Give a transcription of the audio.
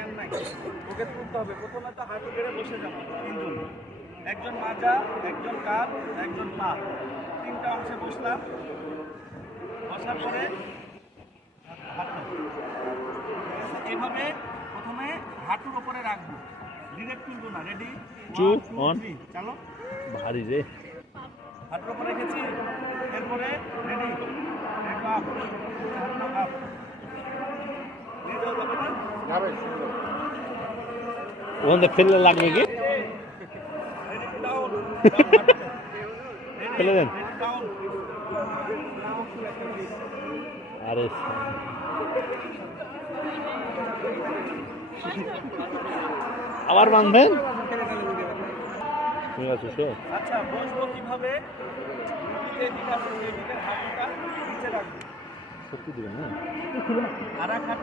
জ্ঞান নাই, ওকে তুলতে হবে। প্রথমে তো হাঁটু গেড়ে বসে যাবো তিনজন, একজন মাজা, একজন কাঁধ, একজন পা, তিনটা অংশে বসলাম। বসার পরে এভাবে প্রথমে হাঁটুর উপরে রাখবো, ডিরেক্ট তুলবো না। রেডি, 1 2 3 চলো। ভারী রে। হাঁটুর উপরে রেখেছি, এরপরে রেডি, আপ আপ, নিয়ে যাওয়া যাবে না? ওখানে ফেললে লাগবে কি? রেডি ডাউন, ফেলে দেন। ডাউন। আরে আবার বাঁধবেন? ঠিক আছে সে। আচ্ছা, বসবো কিভাবে? এদিকে আসুন, এদিকে হাতটা নিচে রাখবো, সত্যি দিবেন না? আর এক হাত